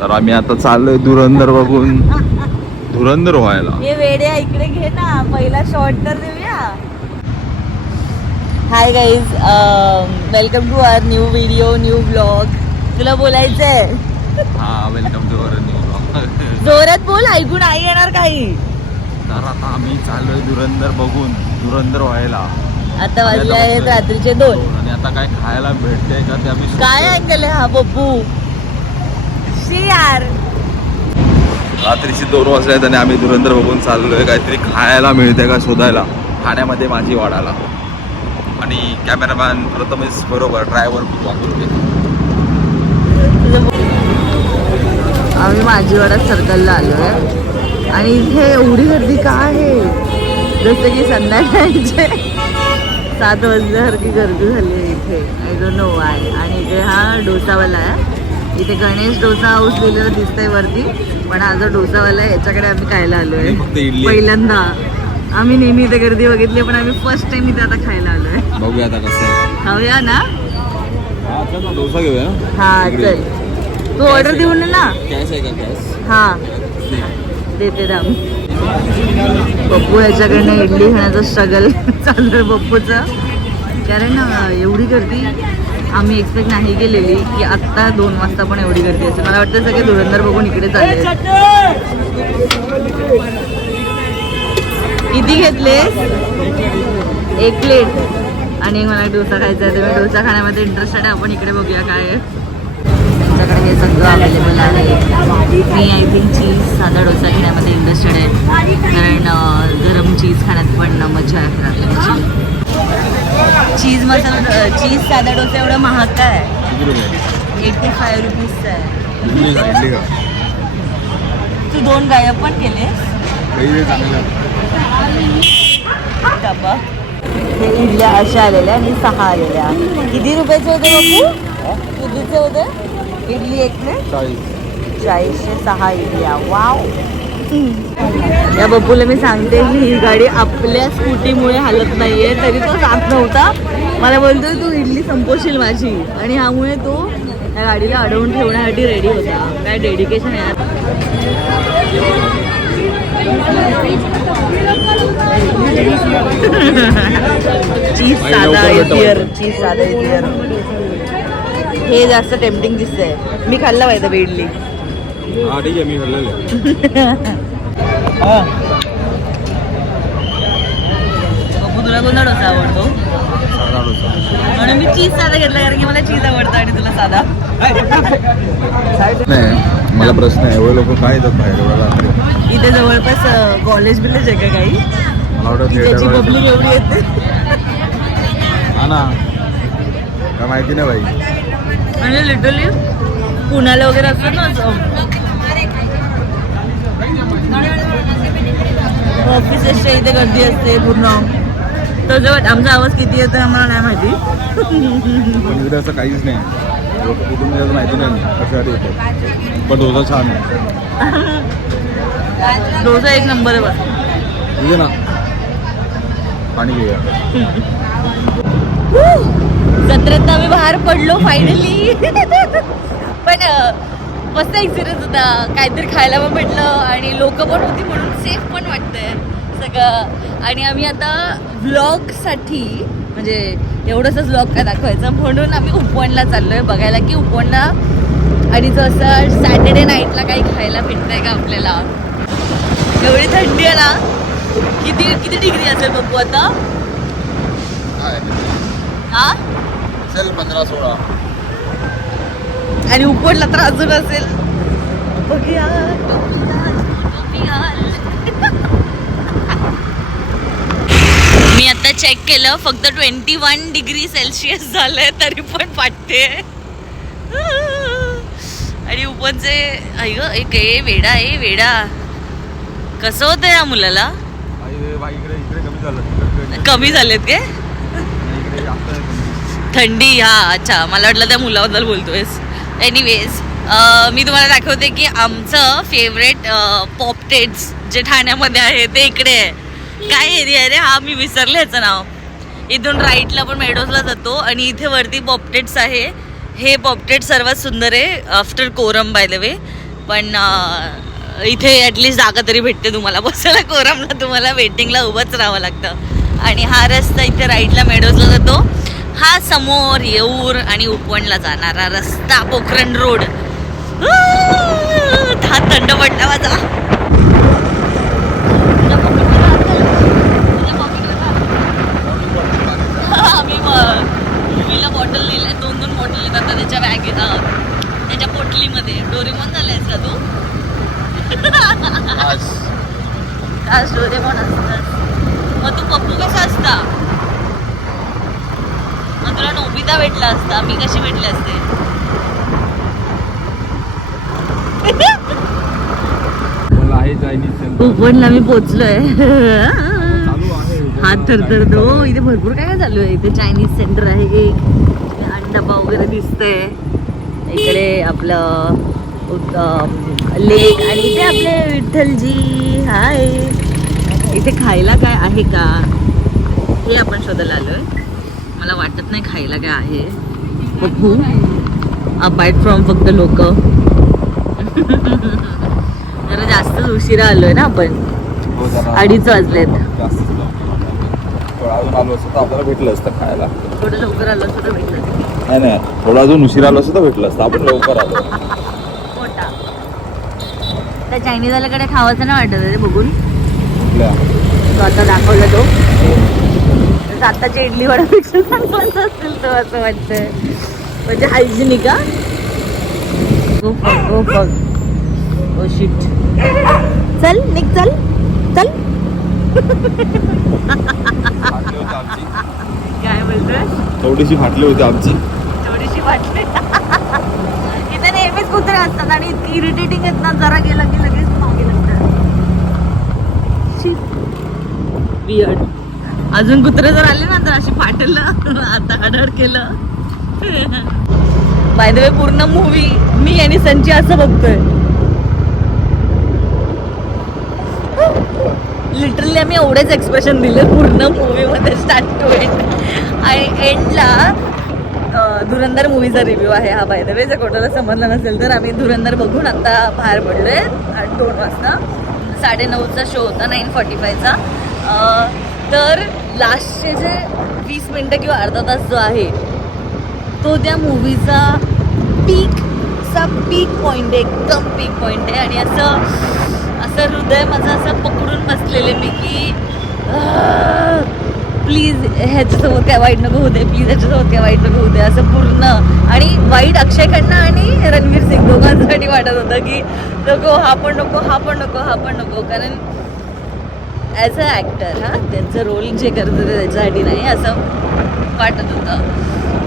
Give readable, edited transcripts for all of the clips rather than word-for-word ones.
तर आम्ही आता चाललोय धुरंधर बघून, धुरंधर व्हायला. हे वेड्या इकडे घे ना, पहिला शॉर्ट तर देऊया. Hi guys, welcome to our new video, new blog. तुला बोलायचंय? हा, welcome to our new blog. जोरात बोल, ऐकून नाही येणार काही. तर आता आम्ही चाललोय धुरंधर बघून, धुरंधर व्हायला. आता वाजले आहेत रात्रीचे 2. आणि आता काय खायला भेटतंय का ते आम्ही काय अँगल आहे हा बब्बू? शी यार, रात्रीची 2 वाजले आहेत आणि आम्ही धुरंधर बघून चाललोय. काहीतरी खायला मिळते का शोधायला ठाण्यामध्ये माझी वाडाला. आणि कॅमेरामॅन प्रथमेश बरोबर ड्रायव्हर वापरते. आम्ही माझीवाडा सर्कलला आलोय आणि इथे एवढी गर्दी का आहे? जसं की संध्याकाळचे 7 वाजल्यासारखी गर्दी झाली आहे इथे. I don't know Y. आणि इथे हा डोसावाला आहे. इथे गणेश डोसा हाऊस लिहिलेलं दिसतंय वरती, पण हा जो डोसावाला आहे याच्याकडे आम्ही खायला आलोय फक्त इडली पहिल्यांदा. आम्ही नेहमी इथे गर्दी बघितली, पण आम्ही फर्स्ट टाइम इथे आता खायला आलोय. बघूया आता कसं आहे. खाऊया ना? हा, चल ना, डोसा घेऊया ना. हा चल, तू ऑर्डर देऊन ये ना. कॅश आहे का? कॅश हा देते राम. पप्पू याच्याकडनं इडली खाण्याचं स्ट्रगल चालू आहे पप्पूचं. कारण ना एवढी गर्दी आम्ही एक्सपेक्ट नाही केलेली की आत्ता 2 वाजता पण एवढी गर्दी असेल. मला वाटतं सगळे धुरंधर बघून इकडे चालले. किती घेतले? 1 प्लेट. आणि मला डोसा खायचा आहे, तर मी डोसा खाण्यामध्ये इंटरेस्टेड आहे. आपण इकडे बघूया काय आहे. त्यांच्याकडे हे सगळं अवेलेबल आहे. मी आय थिंक चीज साधा डोसा घेण्यामध्ये इंटरेस्टेड आहे, कारण गरम चीज खाण्यात पण मजा आहे. चीज मसाला, चीज साधा डोसा एवढा महाग काय आहे? 85 रुपीजचा आहे. इडली का? तू 2 गायब पण केले डबा. हे इडल्या अशा आलेल्या आणि 6 आलेल्या. किती रुपयाचे होते बापू? कितीचे होते? इडली 1 प्लेट 40चे 6 इडल्या. वाव. या बब्बूला मी सांगते की ही गाडी आपल्या स्कूटीमुळे हालत नाहीये, तरी तो जात नव्हता. मला बोलतोय तू इडली संपवशील माझी, आणि ह्यामुळे तो या गाडीला अडवून ठेवण्यासाठी रेडी होता. काय डेडिकेशन आहे. चीज साधा इथियर, चीज साधा इथियर. हे जास्त टेम्पटिंग दिसतंय. मी खाल्ला पाहिजे इडली. हा ठीक आहे, मी खाल्लेलं बघू, तुला कोणता डोसा आवडतो? म्हणून मी चीज साधा घेतला, कारण की मला चीज आवडतं आणि तुला साधा. नाही, मला प्रश्न आहे, एवढे लोक काय येतात बाहेर एवढ्या? इथे जवळपास कॉलेज बिलेज आहे का काही? मला वाटतं त्याची पब्लिक एवढी येते. हा ना, काय माहिती नाही बाई. म्हणजे लिटरली पुण्याला वगैरे असतं ना असं ऑफिसेसच्या इथे गर्दी असते पूर्ण. तर जवळ आमचा आवाज किती येतो आम्हाला नाही माहिती. पण इकडे असं काहीच नाही, कुठून यायचं माहिती नाही कशासाठी येतं. पण डोसा छान आहे. डोसा 1 नंबर आहे बस. तुझे ना पाणी घेऊया. जत्रेत आम्ही बाहेर पडलो फायनली. पण मस्त एक्सपिरियन्स होता. काहीतरी खायला पण भेटलं आणि लोक पण होती, म्हणून सेफ पण वाटतंय सगळं. आणि आम्ही आता व्लॉगसाठी, म्हणजे एवढंच व्लॉग काय दाखवायचं, म्हणून आम्ही उपवनला चाललोय बघायला की उपवनला आणि जसं सॅटर्डे नाईटला काही खायला भेटतंय का आपल्याला. एवढी थंडी आहे ना. किती डिग्री असेल बघू आता? हा, चल 15-16. आणि उपवनला तर अजून असेल. बघूया. मी आता चेक केलं, फक्त 21 डिग्री सेल्सिअस झालंय, तरी पण वाटते. आणि उपवनचे एक वेडा आहे वेडा. कसं होतं या मुलाला? कमी झालेत काय थंडी? हा अच्छा, मला वाटलं त्या मुलाबद्दल बोलतोयस. एनिवेज, मी तुम्हाला दाखवते की आमचं फेवरेट पॉपटेट्स जे ठाण्यामध्ये आहे ते इकडे आहे. काय एरिया आहे रे हा? मी विसरले ह्याचं नाव. इथून राईटला पण मेडोजला जातो आणि इथे वरती पॉपटेट्स आहे. हे पॉपटेट सर्वात सुंदर आहे आफ्टर कोरम बाय द वे. पण इथे ॲटलिस्ट जागा तरी भेटते तुम्हाला बसायला. कोरमला तुम्हाला वेटिंगला उभंच राहावं लागतं. आणि हा रस्ता इथे राईटला मेडोजला जातो. हा समोर येऊर आणि उपवनला जाणारा रस्ता पोखरण रोड. हात थंड पडला माझा. आम्ही मूवीला बॉटल नेल्या, 2 बॉटल येतात आता त्याच्या बॅगेत, त्याच्या पोटलीमध्ये. डोरेमॉन झालायस का तू? आज डोरेमॉन असतात. मग तू पप्पू कसा असता? मग तुला नोबिता भेटला असता, मी कशी भेटले असते? उपवनला मी पोचलोय. हात थरथरतो. इथे भरपूर काय काय चालू आहे. इथे चायनीज सेंटर आहे, डबा वगैरे दिसतंय. इकडे आपलं लेक आणि इथे आपले विठ्ठलजी. हाय. इथे खायला काय आहे का हे आपण शोधायला आलोय. मला वाटत नाही खायला काय आहे. बघू. अपार्ट फ्रॉम फक्त लोक. जरा जास्तच उशिरा आलोय ना आपण. 2:30 वाजलेत. आलो असतं तर आपल्याला भेटलं असतं खायला. थोडं लवकर आलो असतं तर भेटलं. नाही थोडं अजून उशीर आलो असतं तर भेटलं असतं. आपण लवकर आलो. मोठा त्या चायनीजवाल्याकडे खावायचं नाही वाटत ते बघून. तो आता दाखवला तो. आताच्या इडली वड्यापेक्षा चांगलाच असेल तो असं वाटतंय. म्हणजे हायजिनिक. Oh shit. चल निघ. चल चल. काय बोलतोय? थोडीशी फाटली होती आमची. थोडीशी फाटली. इथे नेहमीच कुत्रे असतात आणि इतकी इरिटेटिंग आहेत ना. जरा गेलं की लगेच मागे लागतात. वियर्ड. अजून कुत्रे जर आले ना तर अशी फाटलं आता हडहड केलं. बाय द वे पूर्ण मूवी मी आणि संची असं बघतोय. लिटरली आम्ही एवढेच एक्सप्रेशन दिले पूर्ण मूवीमध्ये स्टार्ट टू एंड. आणि एंडला धुरंधर मूवीचा रिव्ह्यू आहे हा बाय द वे. जर कोणाला समजलं नसेल तर आम्ही धुरंधर बघून आता बाहेर पडलोय 2 वाजता. 9:30चा शो होता, 9:45चा. तर लास्टचे जे 20 मिनटं किंवा अर्धा तास जो आहे तो त्या मूवीचा पीक पॉईंट आहे. एकदम पीक पॉईंट आहे. आणि असं हृदय माझं असं पकडून बसलेले मी की प्लीज ह्याच्यासोबत काय वाईट नको होते, प्लीज ह्याच्यासोबत काय वाईट नको होते असं पूर्ण. आणि वाईट अक्षय खन्ना आणि रणवीर सिंग दोघांसाठी वाटत होतं की नको हा पण नको हा पण नको हा पण नको. कारण ॲज अ ॲक्टर त्यांचं रोल जे करत होते त्याच्यासाठी नाही असं वाटत होतं.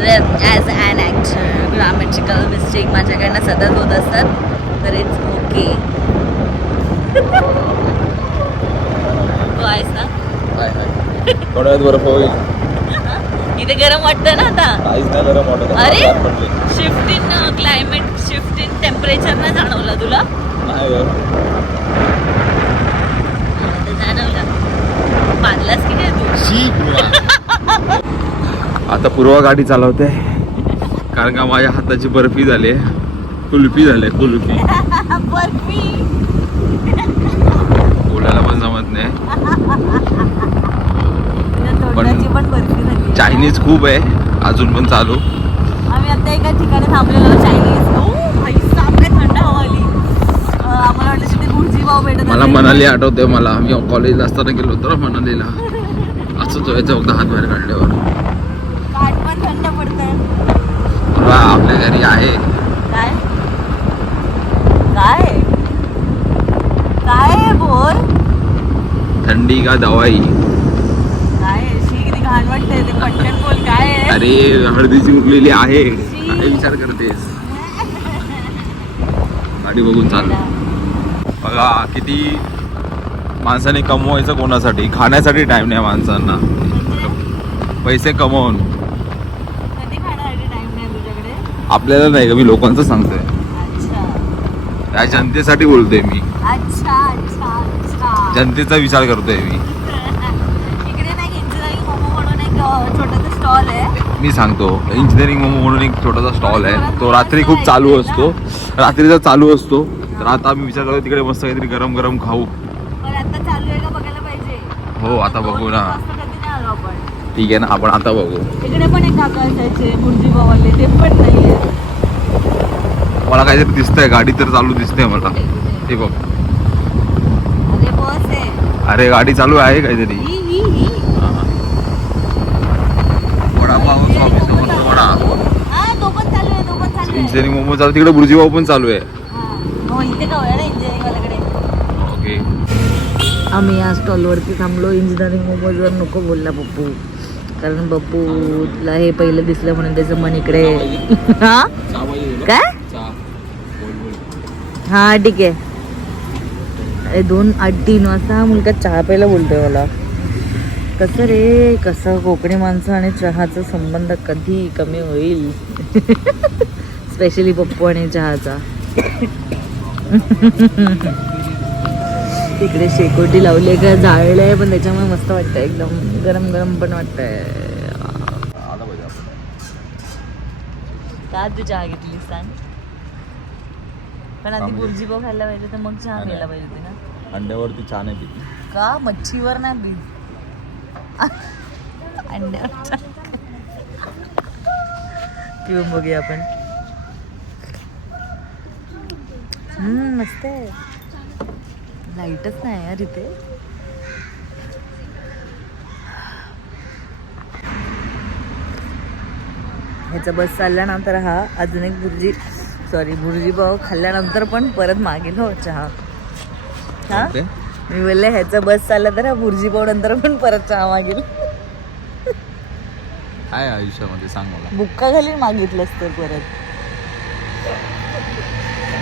As an actor grammatical mistake माझ्याकडनं सतत होत असतात तर इट्स ओके. तू आहेस ना? थोड्या वेळात बर्फ होईल. इथे गरम वाटतं ना आता. काहीच नाही गरम वाटत. अरे shift in climate, shift in temperature नाही जाणवलं तुला? नाही जाणवलं. बांधलास की काय तू? आता पूर्वा गाडी चालवते कारण का माझ्या हाताची बर्फी झाली आहे. कुल्फी झाली आहे. कुल्फी बर्फी बोलायला पण जमत नाही. पण बर्फी झाली. चायनीज खूप आहे अजून पण चालू. आम्ही आता एका ठिकाणी थांबलेलो चायनीज. भाई साप काय थंड हवा आली. आम्हाला वाटलं तिथे गुडजी भाव भेटत. मला मनाली आठवते. मला मी कॉलेजला असताना गेलो होतो ना मनालीला. असंच व्हायचं फक्त हात बाहेर काढल्यावर. काठ पण थंड पडतंय. वा आपल्या घरी आहे. काय काय काय बोल. थंडी का दवाई. काय शी किती घाण वाटतंय ते. पटकन बोल काय आहे. अरे हळदीची उरलेली आहे. काय विचार करतेस. गाडी बघून चालू. बघा किती माणसाने कमवायचं कोणासाठी. खाण्यासाठी टाइम नाही माणसांना. पैसे कमवून कधी खाण्यासाठी टाइम नाही तुझ्याकडे. आपल्याला नाही का. मी लोकांचं सांगतोय. अच्छा त्या जनतेसाठी बोलतोय मी. अच्छा अच्छा अच्छा. जनतेचा विचार करतोय मी. इकडे नाही इंजिनिअरिंग मोमो म्हणून एक छोटासा स्टॉल आहे. मी सांगतो इंजिनिअरिंग मोमो म्हणून एक छोटासा स्टॉल आहे. तो रात्री खूप चालू असतो. रात्रीचा चालू असतो. तर आता आम्ही विचार करतो तिकडे मस्त काहीतरी गरम गरम खाऊ. पण आता चालू आहे का बघायला पाहिजे. हो आता बघू ना. कधी नाही आलो आपण. ठीक आहे ना, आपण आता बघू. इकडे पण एक काका असायचे मुरजी भावाले, ते पण नाहीये. मला काहीतरी दिसतंय, गाडी तर चालू दिसते मला. ते बघ, अरे बस आहे. अरे गाडी चालू आहे काहीतरी. ही. वडापाव स्वामी समर्थ वडा. हा तो पण चालू आहे, तो पण चालू आहे. इंजिनिअरिंग मोमो चालू, तिकडे बुर्जीभाऊ पण चालू आहे. हो इथे का ना इंजिनिअरिंग वाल्याकडे. ओके. आम्ही या स्टॉलवरती थांबलो. इंजिनिअरिंग मोमोजवर नको बोलला बप्पू, कारण बप्पूला हे पहिलं दिसलं म्हणून त्याचं मन इकडे. हा काय? हा ठीक आहे. 2-3 वाजता हा मुलगा चहा प्यायला बोलतोय मला. कसं रे, कसं कोकणी माणसं आणि चहाचा संबंध कधी कमी होईल. स्पेशली पप्पू आणि चहाचा. तिकडे शेकोटी लावली का जाळले आहे, पण त्याच्यामुळे मस्त वाटतं, एकदम गरम गरम पण वाटतंय. का तू चहा घेतली सांग? पण आधी बुर्जी पाव खायला पाहिजे, तर मग चहा घ्यायला पाहिजे होती ना. अंड्यावरती चहा नाही पिती का? मच्छीवर नाही बी अंड्यावर पिऊन बघूया आपण. मस्त आहे. लाईटच नाही यार इथे. ह्याचा बस चालल्यानंतर हा अजून एक बुर्जी पाव खाल्ल्यानंतर पण परत मागेल हो चहा. हा मी बोलले ह्याचा बस चालला तर हा बुर्जी पाव नंतर पण परत चहा मागेल. काय आयुष्यामध्ये सांग मला. बुक्का घालून मागितलंस तर परत.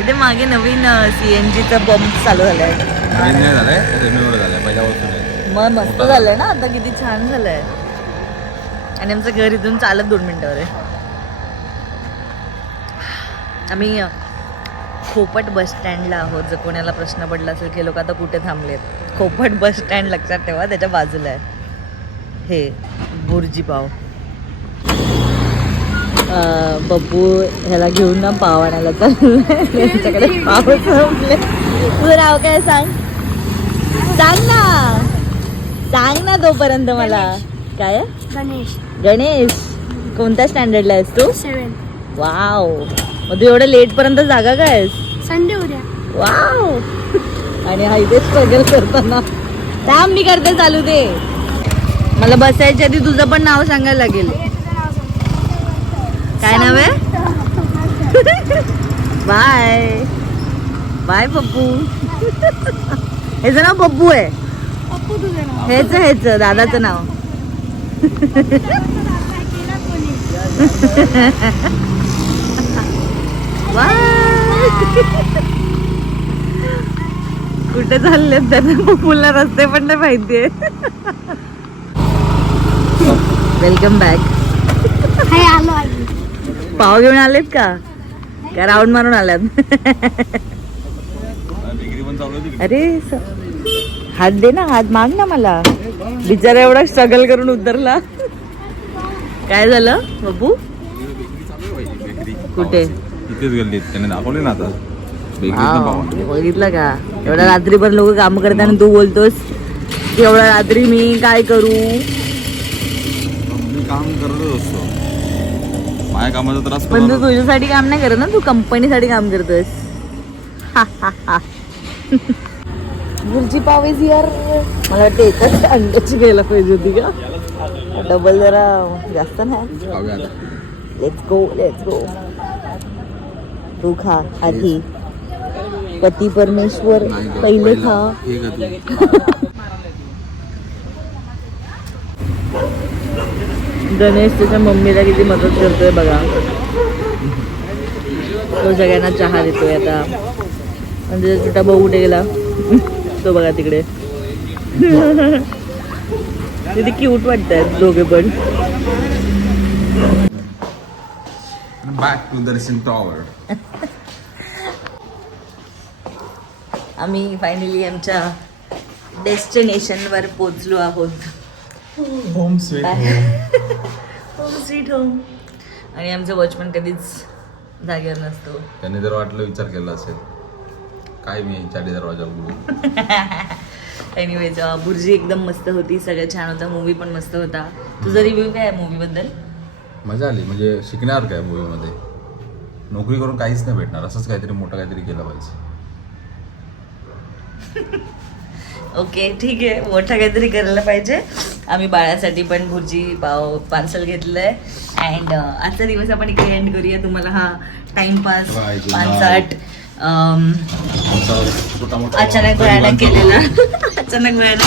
इथे मागे नवीन CNG चा पंप चालू झालाय. मग मस्त झालंय ना आता, किती छान झालंय. आणि आमचं घर इथून चालत 2 मिनिटावर आहे. आम्ही खोपट बस स्टँडला आहोत. जर कोणाला प्रश्न पडला असेल की लोक आता कुठे थांबलेत, खोपट बस स्टँड लक्षात ठेवा, त्याच्या बाजूला आहे हे बुर्जी पाव. बब्बू ह्याला घेऊन ना पाव आणायला चाललंय. त्यांच्याकडे पाव संपले. तुझं नाव काय सांग ना तोपर्यंत मला. काय? गणेश. कोणत्या स्टँडर्डला आहेस तू? 7. वाव. मग तू एवढं लेट पर्यंत जागा काय आहेस? संडे उद्या. वाव. आणि हा इथे स्ट्रगल करताना थांब, मी करते चालू दे. मला बसायच्या आधी तुझं पण नाव सांगायला लागेल. काय नाव आहे? Bye bye Pappu. ह्याचं नाव पप्पू आहे. पप्पू तुझं नाव. ह्याचं दादाचं नाव. कुठे चालले त्यांना पप्पूला रस्ते पण नाही माहितीये. Welcome back. आलो आलो. पाव घेऊन आलेत का राऊंड मारून आल्यात? अरे हात दे ना, हात माग ना मला. बिचारा एवढा स्ट्रगल करून उतरला. काय झालं बाबू? कुठे? इथेच गल्लीत त्याने दाखवले ना आता. बघितलं का? एवढ्या रात्री पण लोक काम करतात आणि तू बोलतोस की एवढ्या रात्री मी काय करू? मी काम करतच असतो, माझ्या कामाचा त्रास. पण तू तुझ्यासाठी काम नाही करत ना, तू कंपनीसाठी काम करतोस. बुर्जी पाव इज हिअर. मला वाटतं एकच अंड्याची घ्यायला पाहिजे होती का? डबल जरा जास्त नाही. Let's go. तू खा आधी. पती परमेश्वर पहिले खा. गणेश त्याच्या मम्मीला किती मदत करतोय बघा. तो सगळ्यांना चहा देतोय आता. म्हणजे छोटा भाऊ कुठे गेला तो बघा तिकडे. किती क्यूट वाटतात दोघे पण. Back to Darshan tower. आम्ही फायनली आमच्या डेस्टिनेशनवर पोचलो आहोत. Home sweet home sweet home. आणि आमचं वॉचमन कधीच जागेवर नसतो. त्याने जर वाटलं विचार केला असेल. काय मी चारी दरवाजा बोलू. एनिवेज बुर्जी एकदम मस्त होती, सगळं छान होता, मूवी पण मस्त होता. तुझा रिव्ह्यू काय आहे मूवी बद्दल? मजा आली. म्हणजे शिकणार काय मूवीमध्ये, नोकरी करून काहीच नाही भेटणार, असंच काहीतरी मोठं काहीतरी केलं पाहिजे. ओके ठीक आहे, मोठं काहीतरी करायला पाहिजे. आम्ही बाळासाठी पण भुर्जी पाव पार्सल घेतलंय. अँड आजचा दिवस आपण इकडे एंड करूया. तुम्हाला हा टाइमपास Bye, good 5-8 छोटा मोठा अचानक भयानक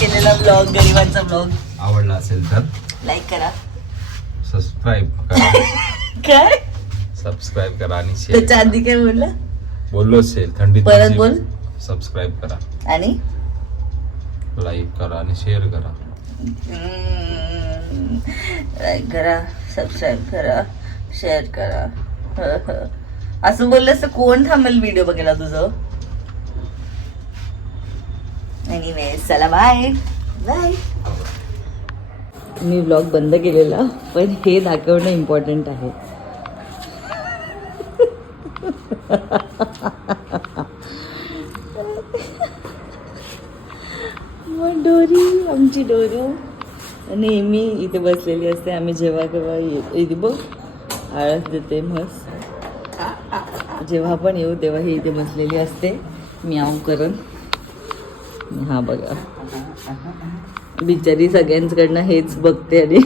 केलेला ब्लॉग, गरिबांचा ब्लॉग आवडला असेल तर लाईक करा, सबस्क्राईब करा. काय सबस्क्राईब करा आणि शेअर. त्याच्या आधी काय बोललं? बोललो असेल थंडीत. परत बोल. सबस्क्राईब करा, आणि लाईक करा आणि शेअर करा. लाईक करा, सबस्क्राईब करा, शेअर करा. असं बोललंस तर कोण थांबेल व्हिडिओ बघायला तुझं? एनिवे चला बाय बाय. मी व्लॉग बंद केलेला, पण हे दाखवणं इम्पॉर्टंट आहे. मग डोरी, आमची डोरू नेहमी इथे बसलेली असते. आम्ही जेव्हा केव्हा इथे बघ आळस देते मस्त. जेव्हा पण येऊ तेव्हा ही इथे बसलेली असते म्याऊ करून. हा बघा, बिचारी सगळ्यांकडनं हेच बघते आणि